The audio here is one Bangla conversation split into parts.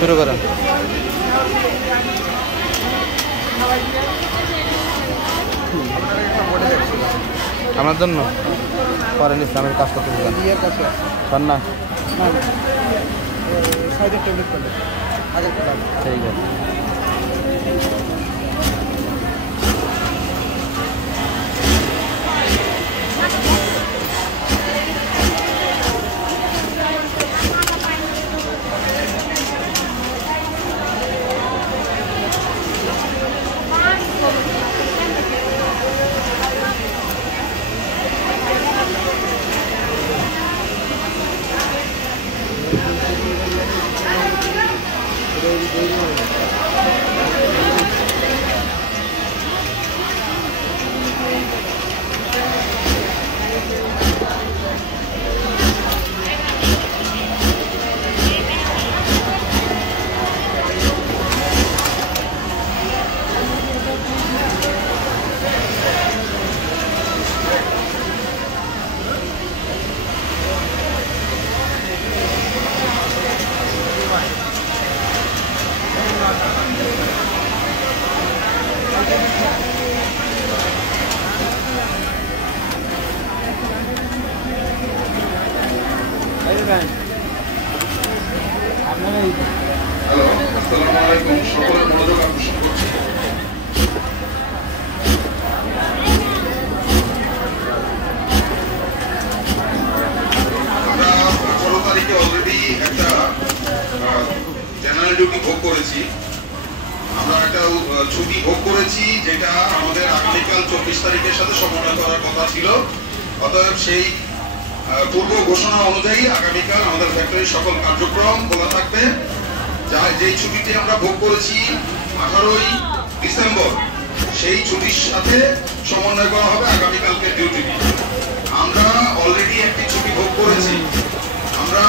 শুরু করেন। আমার জন্য পরেন ইসলামের কাজ করতে চান না? ঠিক আছে। ছুটি ভোগ করেছি, যেটা আমাদের আগামীকাল 24 তারিখের সাথে সমন্বয় করার কথা ছিল। অতএব সেই পূর্ব ঘোষণা অনুযায়ী আগামীকাল আমাদের ফ্যাক্টরির সকল কার্যক্রম খোলা থাকবে। যেই ছুটিটি আমরা ভোগ করেছি 18ই ডিসেম্বর, সেই ছুটির সাথে সমন্বয় করা হবে আগামীকালকে ডিউটিটি। আমরা অলরেডি একটি ছুটি ভোগ করেছি। আমরা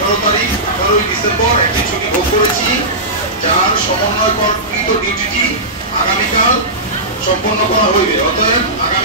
18ই ডিসেম্বর একটি ছুটি ভোগ করেছি, যার সমন্বয়কৃত ডিউটিটি আগামীকাল সম্পন্ন করা হইবে। অতএব